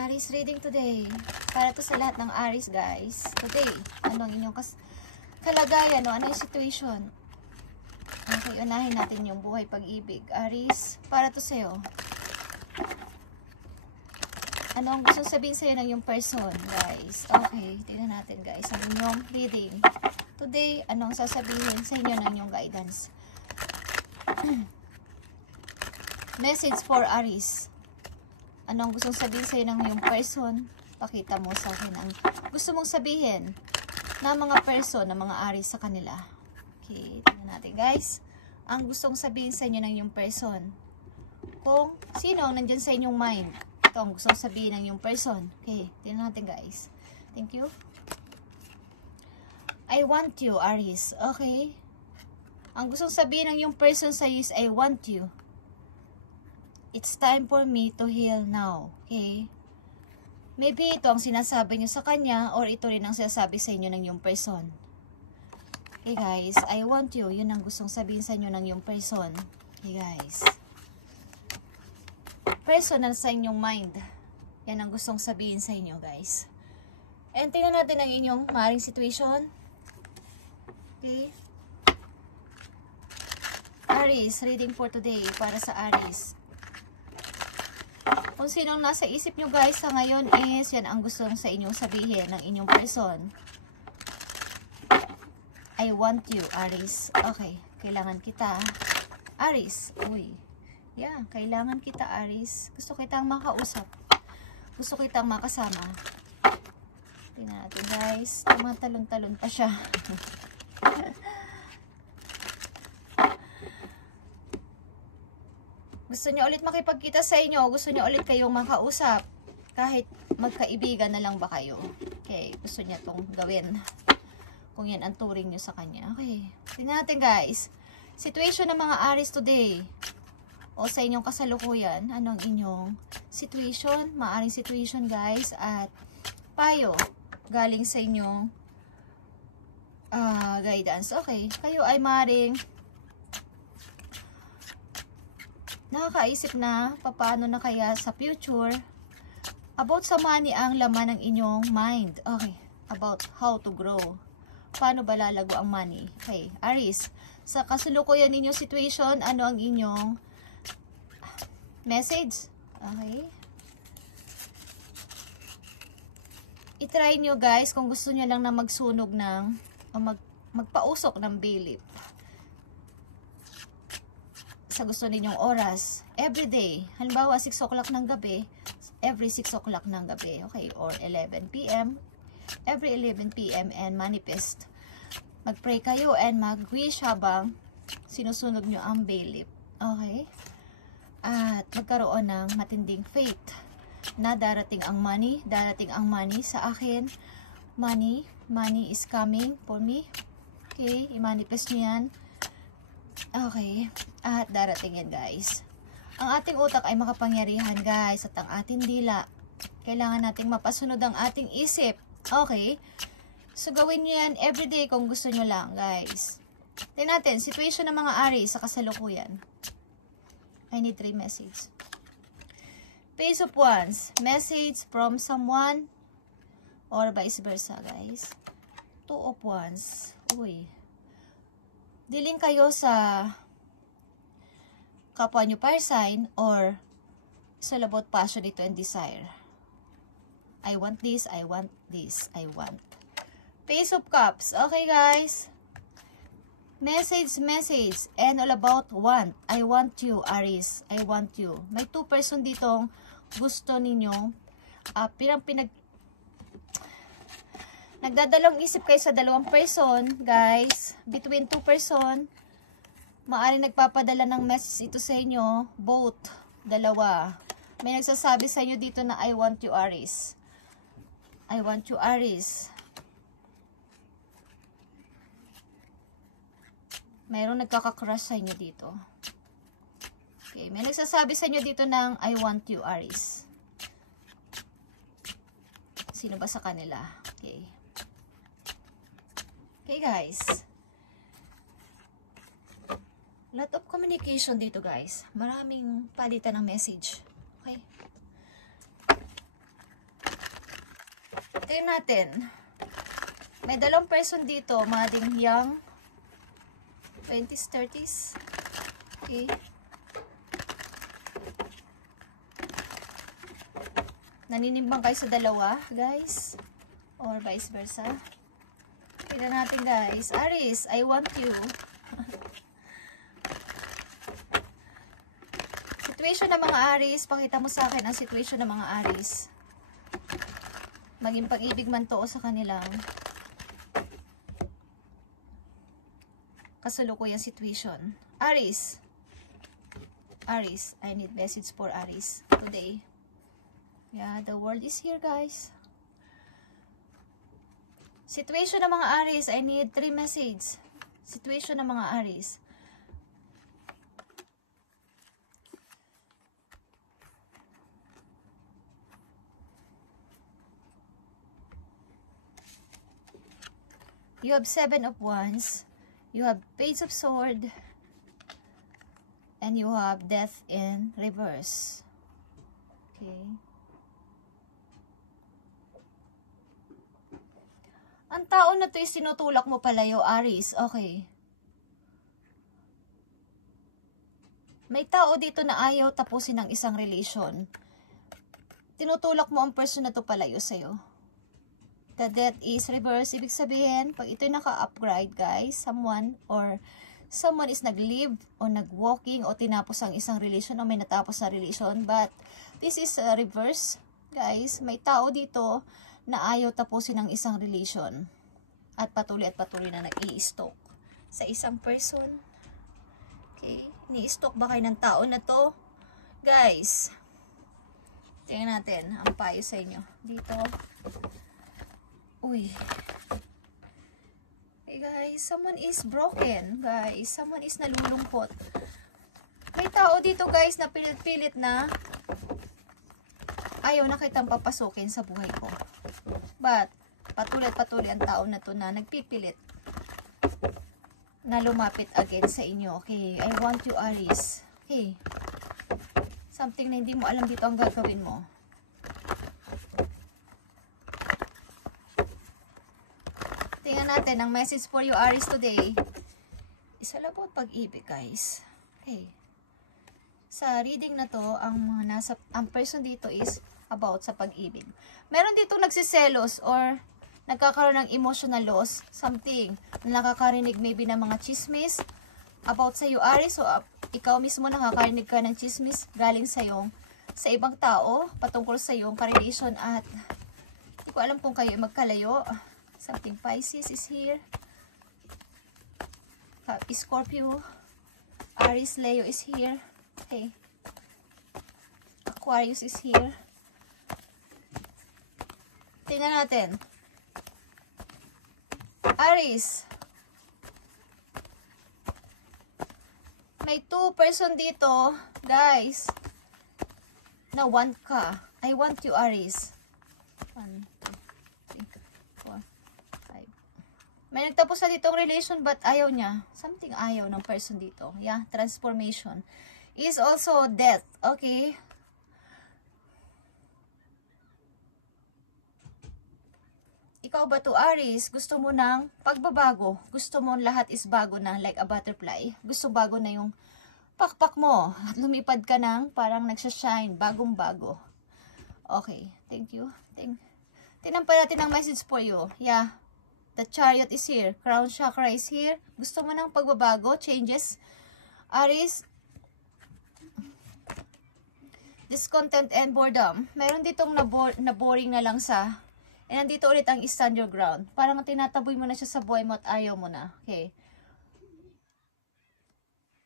Aries reading today. Para to sa lahat ng Aries, guys. Today, ano ang inyong kalagayan, ano yung situation? Okay, unahin natin yung buhay pag-ibig. Aries, para to sa'yo. Ano ang gusto sabihin sa'yo ng yung person, guys? Okay, tingnan natin, guys. Ang inyong reading. Today, anong sasabihin sa inyo ng yung guidance? Message for Aries. Anong gustong sabihin sa'yo ng yung person? Pakita mo sa akin ang gusto mong sabihin na mga person, na mga Aries sa kanila. Okay, tingnan natin, guys. Ang gustong sabihin sa inyo ng yung person. Kung sino ang nandyan sa inyong mind. Ito ang gustong sabihin ng yung person. Okay, tingnan natin, guys. Thank you. I want you, Aries. Okay. Ang gustong sabihin ng yung person sa is I want you. It's time for me to heal now. Okay? Maybe ito ang sinasabi nyo sa kanya or ito rin ang sinasabi sa inyo ng yung person. Okay, guys. I want you. Yun ang gustong sabihin sa inyo ng yung person. Okay, guys. Personal sa inyong mind. Yan ang gustong sabihin sa inyo, guys. And tingnan natin ang inyong maaaring situation. Okay? Aries, reading for today para sa Aries. Kung sinong nasa isip nyo, guys, sa ngayon is, yan ang gustong sa inyong sabihin ng inyong person. I want you, Aries. Okay, kailangan kita. Aries, uy. Yeah, kailangan kita, Aries. Gusto kitang makausap. Gusto kitang makasama. Tingnan natin, guys. Tumatalon-talon pa siya. Gusto niyo ulit makipagkita sa inyo, gusto niyo ulit kayong makausap, kahit magkaibigan na lang ba kayo. Okay, gusto niya itong gawin. Kung yan ang turing niyo sa kanya. Okay, tingnan natin, guys. Situation ng mga Aries today, o sa inyong kasalukuyan, anong inyong situation, maaring situation, guys, at payo, galing sa inyong guidance. Okay, kayo ay maaring nakakaisip na paano na kaya sa future. About sa money ang laman ng inyong mind. Okay, about how to grow. Paano ba lalago ang money? Okay, Aries, sa kasalukuyan ninyong situation, ano ang inyong message? Okay. I-try nyo, guys, kung gusto nyo lang na magsunog ng, o magpausok ng bilip. Sa gusto ninyong oras, every day, halimbawa 6 o'clock ng gabi, every 6 o'clock ng gabi, okay, or 11 p.m., every 11 p.m. and manifest. Mag-pray kayo and mag-wish habang sinusunog nyo ang baylip, okay? At magkaroon ng matinding faith na darating ang money sa akin. Money is coming for me. Okay, i-manifest nyo yan. Okay, at darating yan, guys. Ang ating utak ay makapangyarihan, guys, at ang ating dila, kailangan nating mapasunod ang ating isip. Okay, so gawin nyo yan everyday kung gusto nyo lang, guys. Tingnan natin, situation ng mga Aries sa kasalukuyan. I need 3 message. Page of Wands, message from someone, or vice versa, guys. 2 of Wands, uy. Dealing kayo sa kapwa nyo fire sign, or it's all about passion ito and desire. I want this, I want this, I want. Page of Cups. Okay, guys. Message, and all about want. I want you, Aries. I want you. May 2 person ditong gusto ninyong nagdadalawang isip kayo sa 2 person, guys. Between 2 person, maaaring nagpapadala ng message ito sa inyo. Both, 2. May nagsasabi sa inyo dito na I want you, Aries. I want you, Aries. Mayroong nagkaka-crush sa inyo dito. Okay, may nagsasabi sa inyo dito ng I want you, Aries. Sino ba sa kanila? Okay. Okay, guys. Lot of communication dito, guys. Maraming palitan ng message. Okay? Tingnan natin. May dalawang person dito, mga ding young 20s, 30s. Okay. Naninimbang kayo sa dalawa, guys? Or vice versa? Tignan natin, guys. Aries, I want you. Situation ng mga Aries. Pakita mo sa akin ang situation ng mga Aries. Maging pag-ibig man to sa kanilang kasalukuyang situation. Aries. Aries, I need message for Aries today. Yeah, the world is here, guys. Situation ng mga Aries, I need 3 messages. Situation ng mga Aries. You have 7 of Wands. You have Page of Sword. And you have Death in reverse. Okay. Ang tao na to is tinutulak mo palayo, Aries. Okay. May tao dito na ayaw tapusin ang isang relation. Tinutulak mo ang person na to palayo sa'yo. The death is reverse. Ibig sabihin, pag ito'y naka-upgrade, guys, someone is nag-live o nag-walking o tinapos ang isang relation o may natapos na relation. But this is a reverse, guys. May tao dito na ayaw tapusin ang isang relation at patuloy na nag-i-stalk sa isang person. Okay? Ni-stalk ba kayo ng tao na to? Guys, tingnan natin ang payo sa inyo. Dito. Uy. Hey guys, someone is broken. Guys, someone is nalulungkot. May tao dito, guys, na pilit-pilit na ayaw na kitang papasukin sa buhay ko. But, patuloy ang tao na to na nagpipilit na lumapit again sa inyo. Okay, I want you, Aries. Okay. Something na hindi mo alam dito ang gagawin mo. Tingnan natin ang message for you, Aries, today. Is all about pag-ibig, guys. Okay. Sa reading na to, ang person dito is about sa pag-ibig. Meron dito nagsiselos or nagkakaroon ng emotional loss, something na nakakarinig maybe ng mga chismis about sa iyo, Aries. So, ikaw mismo nakakarinig ka ng chismis galing sa ibang tao patungkol sa iyong ka-relation at hindi ko alam kung kayo magkalayo. Something Pisces is here. Scorpio, Aries, Leo is here. Okay. Aquarius is here. Tingnan natin. Aries. May 2 person dito, guys, na want ka. I want you, Aries. 1, 2, 3, 4, 5. May nagtapos na ditong relation but ayaw niya. Something ayaw ng person dito. Yeah, transformation. Is also death. Okay. Ikaw ba to, Aries? Gusto mo ng pagbabago? Gusto mo lahat is bago na, like a butterfly? Gusto bago na yung pakpak mo? At lumipad ka ng parang nagsashine, bagong-bago. Okay, thank you. Tinampal natin ang message for you. Yeah, the Chariot is here. Crown Chakra is here. Gusto mo ng pagbabago, changes? Aries, discontent and boredom. Meron ditong na-boring na lang sa... And nandito ulit ang stand your ground. Parang tinataboy mo na siya sa buhay mo at ayaw mo na. Okay.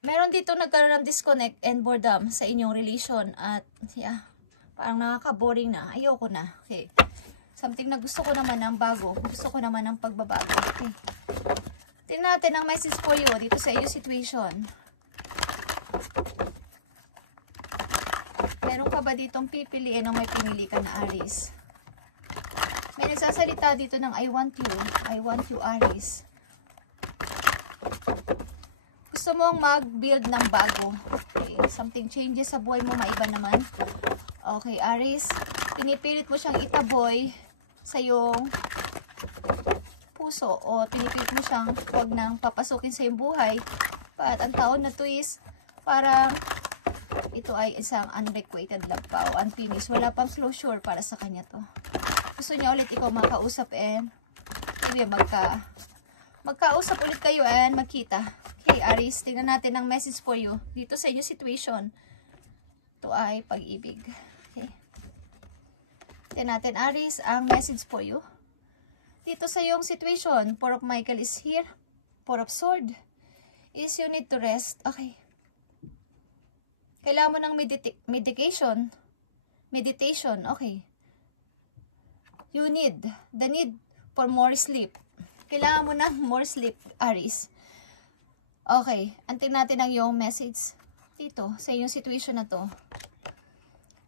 Meron dito nagkaroon ng disconnect and boredom sa inyong relation. At yeah, parang nakaka-boring na. Ayoko na. Okay. Something na gusto ko naman ng bago. Gusto ko naman ng pagbabago. Okay. Tingnan natin ang message for you dito sa iyo situation. Meron ka ba ditong pipiliin o may pinili ka na, Aries? May nagsasalita dito ng I want you. I want you, Aries. Gusto mong mag-build ng bago. Okay. Something changes sa buhay mo, maiba naman. Okay, Aries. Pinipilit mo siyang itaboy sa iyong puso o pinipilit mo siyang huwag nang papasukin sa iyong buhay. But ang taon na to is parang ito ay isang unrequited love pa o unfinished. Wala pang closure para sa kanya to. Gusto niya ulit ikaw makausap and maybe magkausap ulit kayo and magkita. Okay, Aries, tingnan natin ang message for you dito sa inyong situation. Ito ay pag-ibig. Okay. Tingnan natin, Aries, ang message for you. Dito sa iyong situation, Four of Michael is here. Four of Sword is you need to rest. Okay. Kailangan mo ng meditation. Okay. You need, the need for more sleep. Kailangan mo ng more sleep, Aries. Okay. Antin natin ang iyong message dito sa iyong situation na to.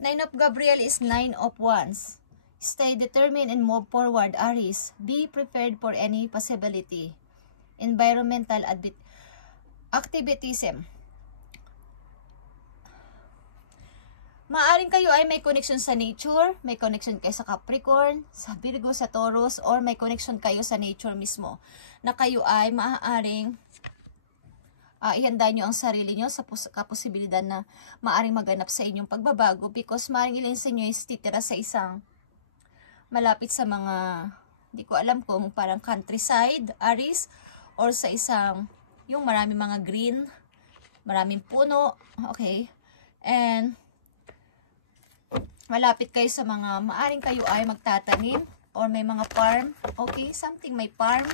Nine of Gabriel is Nine of Wands. Stay determined and move forward, Aries. Be prepared for any possibility. Environmental activism. Maaring kayo ay may connection sa nature, may connection kayo sa Capricorn, sa Virgo, sa Taurus, or may connection kayo sa nature mismo. Na kayo ay maaaring ihanda nyo ang sarili nyo sa kaposibilidad na maaring maganap sa inyong pagbabago because maaring ilan sa inyo is titira sa isang malapit sa mga, di ko alam kung parang countryside, Aries, or sa isang, yung maraming mga green, maraming puno, okay, and malapit kayo sa mga, maaring kayo ay magtatanim, or may mga farm, okay, something, may farm,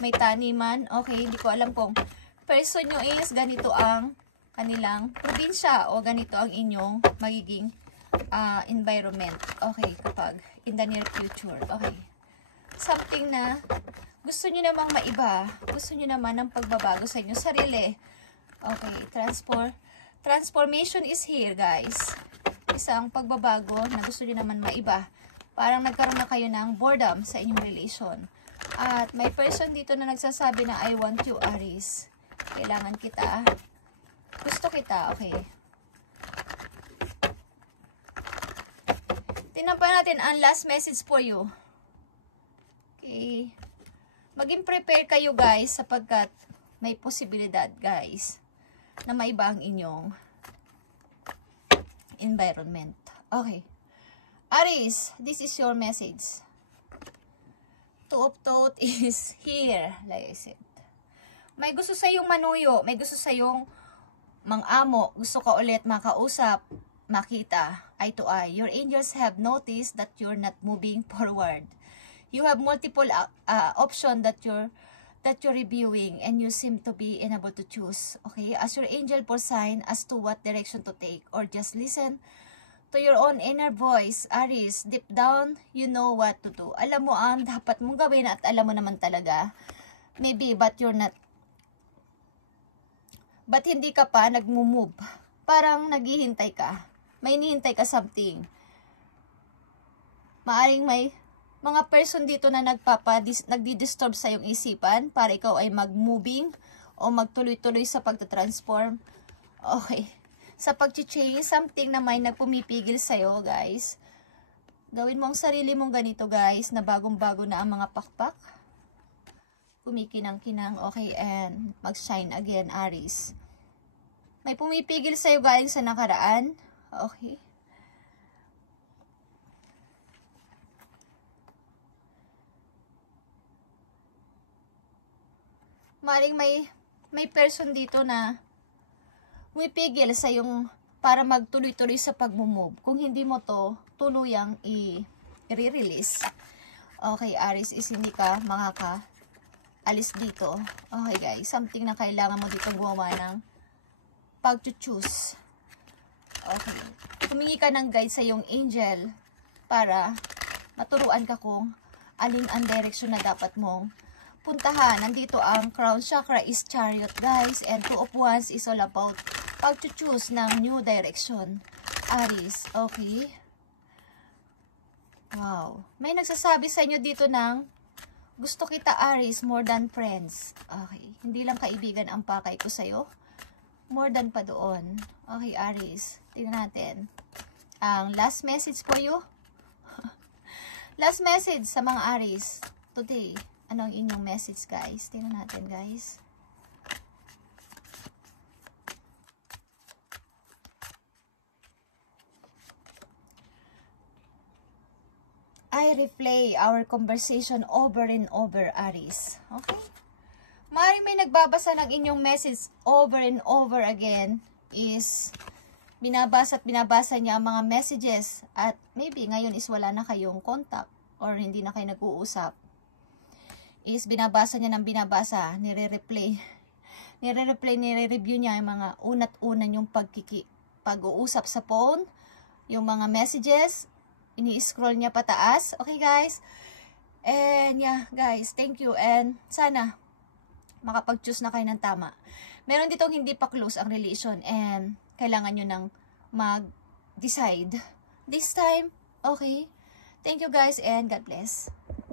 may taniman, okay, di ko alam kung person nyo is ganito ang kanilang probinsya, o ganito ang inyong magiging environment, okay, kapag in the near future, okay, something na gusto nyo namang maiba, gusto nyo naman ng pagbabago sa inyong sarili, okay, transformation is here, guys. Isang pagbabago na gusto niyo naman maiba. Parang nagkaroon na kayo ng boredom sa inyong relation. At may person dito na nagsasabi na I want you, Aries. Kailangan kita. Gusto kita, okay. Tingnan pa natin ang last message for you. Okay. Maging prepare kayo, guys, sapagkat may posibilidad, guys, na maiba ang inyong environment. Okay. Aries, this is your message. Two of Thought is here, like I said. May gusto sa iyong manuyo, may gusto sa iyong mang-amo, gusto ka ulit makausap, makita, eye to eye. Your angels have noticed that you're not moving forward. You have multiple options that you're reviewing and you seem to be unable to choose. Okay, as your angel for sign as to what direction to take, or just listen to your own inner voice, Aries. Deep down, you know what to do. Alam mo ang dapat mong gawin at alam mo naman talaga. Maybe, but you're not. But hindi ka pa nag-move. Parang naghihintay ka. May hinihintay ka something. Maaring may mga person dito na nagdi-disturb sa iyong isipan para ikaw ay mag-moving o magtuloy-tuloy sa pagtatransform. Okay. Sa pag-change, something na may nagpumipigil sa iyo, guys. Gawin mo ang sarili mong ganito, guys, na bagong-bago na ang mga pakpak. Kumikinang-kinang, okay, and mag-shine again, Aries. May pumipigil sa iyo galing sa nakaraan. Okay. Maring may person dito na pumipigil sa yung para magtuloy-tuloy sa pag-move. Kung hindi mo to tuluyang i-release. Okay, Aries, is hindi ka makaka-alis dito. Okay, guys. Something na kailangan mo dito gumawa ng pag-choose. Okay. Humingi ka ng guide sa yung angel para maturuan ka kung alin ang direction na dapat mong puntahan. Nandito ang crown chakra is Chariot, guys, and Two of Wands is all about pag-choose ng new direction, Aries. Okay. Wow. May nagsasabi sa inyo dito ng gusto kita, Aries, more than friends. Okay. Hindi lang kaibigan ang pakay ko sa'yo. More than pa doon. Okay, Aries. Tingnan natin. Ang last message for you. Last message sa mga Aries today. Ano ang inyong message, guys? Tingnan natin, guys. I replay our conversation over and over, Aries. Okay? Maaaring may nagbabasa ng inyong message over and over again is binabasa at binabasa niya ang mga messages at maybe ngayon is wala na kayong contact or hindi na kayo nag-uusap. Is binabasa niya ng binabasa, nire-replay, nire-review niya yung mga unat-una yung pag-uusap sa phone, yung mga messages, ini-scroll niya pataas. Okay, guys? And yeah, guys, thank you. And sana makapag-choose na kayo ng tama. Meron ditong hindi pa close ang relation and kailangan nyo nang mag-decide. This time, okay? Thank you, guys, and God bless.